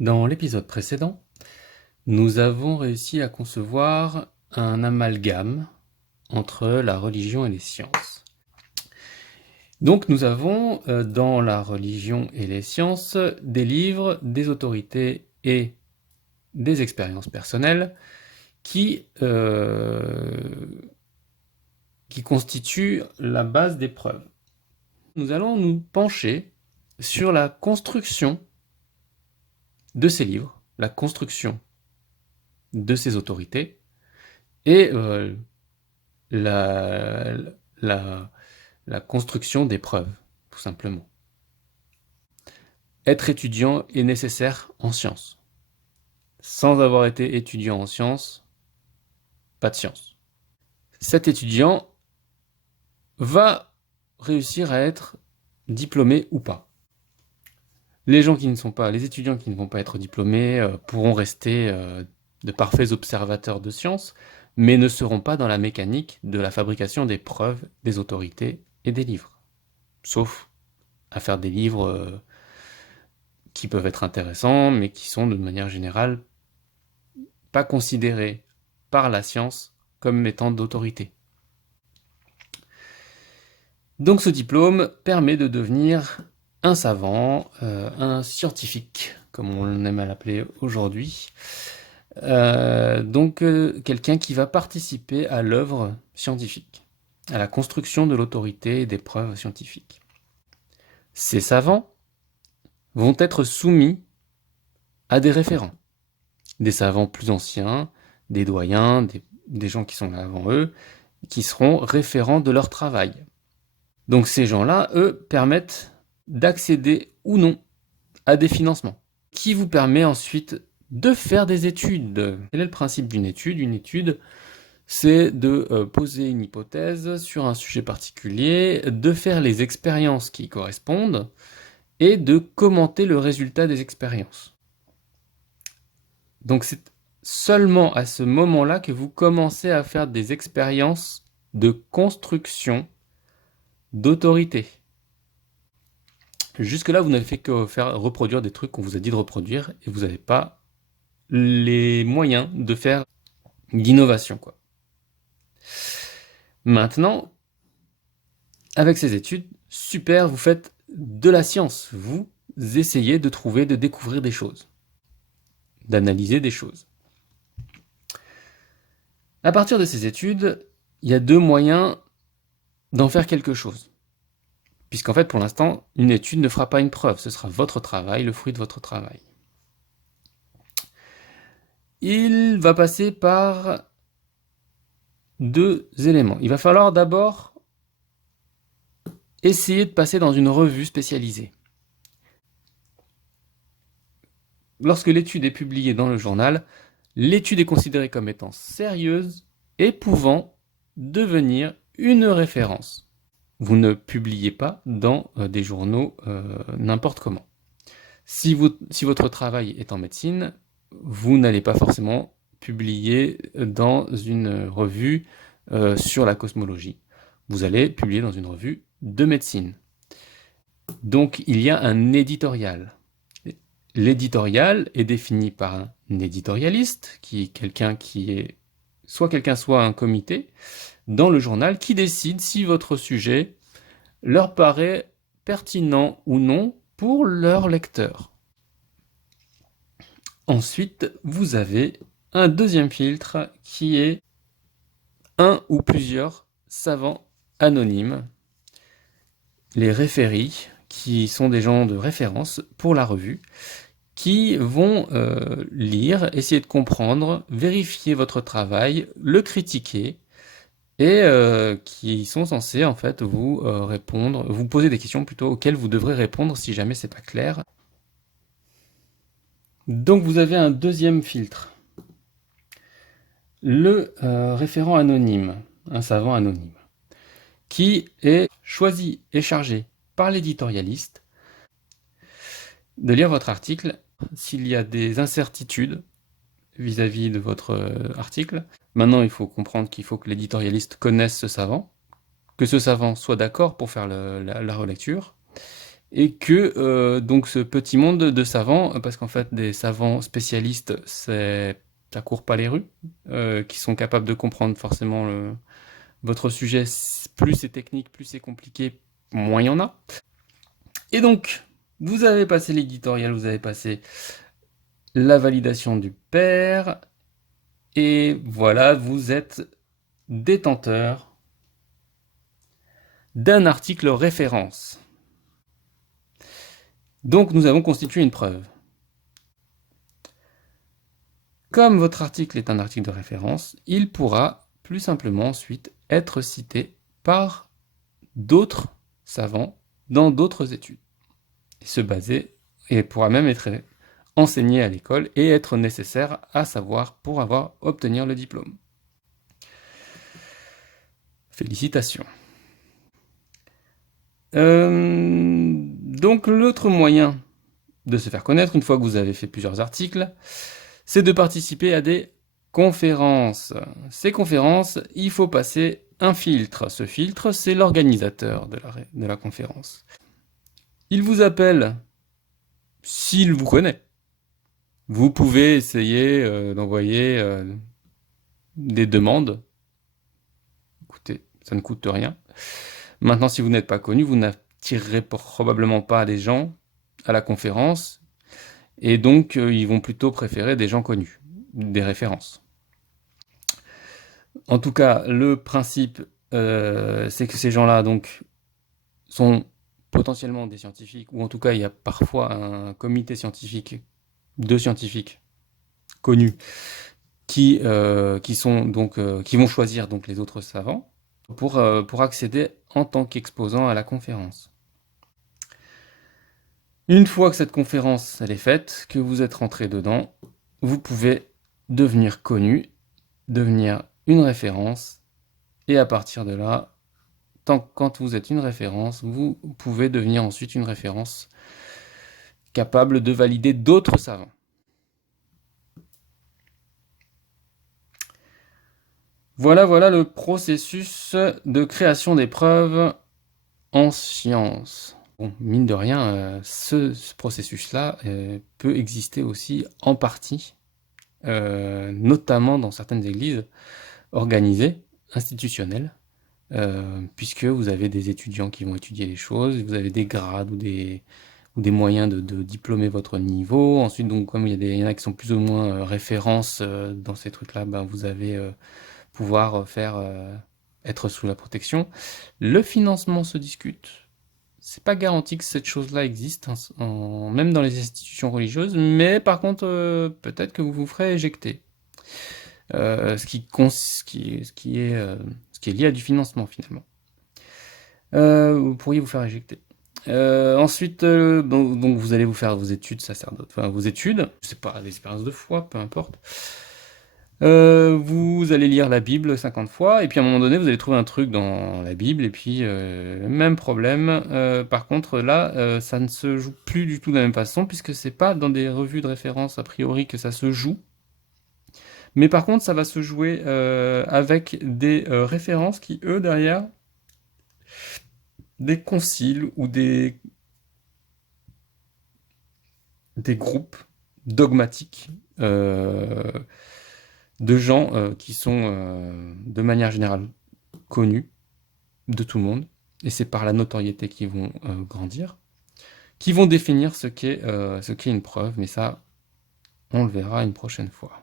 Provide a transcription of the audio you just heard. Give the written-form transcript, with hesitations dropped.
Dans l'épisode précédent, nous avons réussi à concevoir un amalgame entre la religion et les sciences. Donc nous avons dans la religion et les sciences des livres, des autorités et des expériences personnelles qui constituent la base des preuves. Nous allons nous pencher sur la construction de ces livres, la construction de ces autorités et la, la, la construction des preuves, tout simplement. Être étudiant est nécessaire en sciences. Sans avoir été étudiant en sciences, pas de sciences. Cet étudiant va réussir à être diplômé ou pas. Les étudiants qui ne vont pas être diplômés pourront rester de parfaits observateurs de sciences, mais ne seront pas dans la mécanique de la fabrication des preuves, des autorités et des livres. Sauf à faire des livres qui peuvent être intéressants, mais qui sont de manière générale pas considérés par la science comme étant d'autorité. Donc ce diplôme permet de devenir un savant, un scientifique, comme on aime à l'appeler aujourd'hui. Donc quelqu'un qui va participer à l'œuvre scientifique, à la construction de l'autorité et des preuves scientifiques. Ces savants vont être soumis à des référents, des savants plus anciens, des doyens, des gens qui sont là avant eux, qui seront référents de leur travail. Donc ces gens-là, eux, permettent d'accéder ou non à des financements, qui vous permet ensuite de faire des études. Quel est le principe d'une étude? Une étude, c'est de poser une hypothèse sur un sujet particulier, de faire les expériences qui y correspondent, et de commenter le résultat des expériences. Donc c'est seulement à ce moment-là que vous commencez à faire des expériences de construction d'autorité. Jusque-là, vous n'avez fait que faire reproduire des trucs qu'on vous a dit de reproduire et vous n'avez pas les moyens de faire d'innovation, quoi. Maintenant, avec ces études, super, vous faites de la science. Vous essayez de trouver, de découvrir des choses, d'analyser des choses. À partir de ces études, il y a deux moyens d'en faire quelque chose. Puisqu'en fait, pour l'instant, une étude ne fera pas une preuve. Ce sera votre travail, le fruit de votre travail. Il va passer par deux éléments. Il va falloir d'abord essayer de passer dans une revue spécialisée. Lorsque l'étude est publiée dans le journal, l'étude est considérée comme étant sérieuse et pouvant devenir une référence. Vous ne publiez pas dans des journaux n'importe comment. Si votre travail est en médecine, vous n'allez pas forcément publier dans une revue sur la cosmologie. Vous allez publier dans une revue de médecine. Donc il y a un éditorial. L'éditorial est défini par un éditorialiste, qui est quelqu'un soit un comité dans le journal qui décide si votre sujet leur paraît pertinent ou non pour leur lecteur. Ensuite, vous avez un deuxième filtre qui est un ou plusieurs savants anonymes, les référis, qui sont des gens de référence pour la revue, qui vont lire, essayer de comprendre, vérifier votre travail, le critiquer, et qui sont censés en fait vous répondre, vous poser des questions plutôt auxquelles vous devrez répondre si jamais c'est pas clair. Donc vous avez un deuxième filtre, le référent anonyme, un savant anonyme, qui est choisi et chargé par l'éditorialiste de lire votre article. S'il y a des incertitudes vis-à-vis de votre article, maintenant il faut comprendre qu'il faut que l'éditorialiste connaisse ce savant, que ce savant soit d'accord pour faire la relecture, et que donc ce petit monde de savants, parce qu'en fait des savants spécialistes, ça court pas les rues, qui sont capables de comprendre forcément votre sujet. Plus c'est technique, plus c'est compliqué, moins il y en a. Et donc, vous avez passé l'éditorial, vous avez passé la validation du pair, et voilà, vous êtes détenteur d'un article référence. Donc nous avons constitué une preuve. Comme votre article est un article de référence, il pourra plus simplement ensuite être cité par d'autres savants dans d'autres études. Et se baser, et pourra même être enseigné à l'école et être nécessaire à savoir pour obtenir le diplôme. Félicitations. Donc l'autre moyen de se faire connaître, une fois que vous avez fait plusieurs articles, c'est de participer à des conférences. Ces conférences, il faut passer un filtre. Ce filtre, c'est l'organisateur de la conférence. Il vous appelle s'il vous connaît. Vous pouvez essayer d'envoyer des demandes. Écoutez, ça ne coûte rien. Maintenant, si vous n'êtes pas connu, vous n'attirerez probablement pas les gens à la conférence. Et donc, ils vont plutôt préférer des gens connus, des références. En tout cas, le principe, c'est que ces gens-là donc sont potentiellement des scientifiques, ou en tout cas, il y a parfois un comité scientifique de scientifiques connus qui vont choisir donc les autres savants pour accéder en tant qu'exposant à la conférence. Une fois que cette conférence elle est faite, que vous êtes rentré dedans, vous pouvez devenir connu, devenir une référence, et à partir de là, quand vous êtes une référence, vous pouvez devenir ensuite une référence capable de valider d'autres savants. Voilà le processus de création des preuves en sciences. Bon, mine de rien, ce processus-là peut exister aussi en partie, notamment dans certaines églises organisées, institutionnelles, puisque vous avez des étudiants qui vont étudier les choses, vous avez des grades ou des moyens de diplômer votre niveau. Ensuite, donc, comme il y en a qui sont plus ou moins références dans ces trucs-là, ben, vous allez pouvoir être sous la protection. Le financement se discute. C'est pas garanti que cette chose-là existe, même dans les institutions religieuses, mais par contre, peut-être que vous vous ferez éjecter. Ce qui est lié à du financement finalement. Vous pourriez vous faire éjecter. Ensuite, donc vous allez vous faire vos études sacerdotes, enfin vos études, je sais pas, l'expérience de foi, peu importe. Vous allez lire la Bible 50 fois, et puis à un moment donné, vous allez trouver un truc dans la Bible, et puis même problème. Par contre, là, ça ne se joue plus du tout de la même façon, puisque c'est pas dans des revues de référence a priori que ça se joue. Mais par contre, ça va se jouer avec des références qui, eux, derrière, des conciles ou des groupes dogmatiques de gens qui sont de manière générale connus de tout le monde, et c'est par la notoriété qu'ils vont grandir, qui vont définir ce qu'est une preuve, mais ça, on le verra une prochaine fois.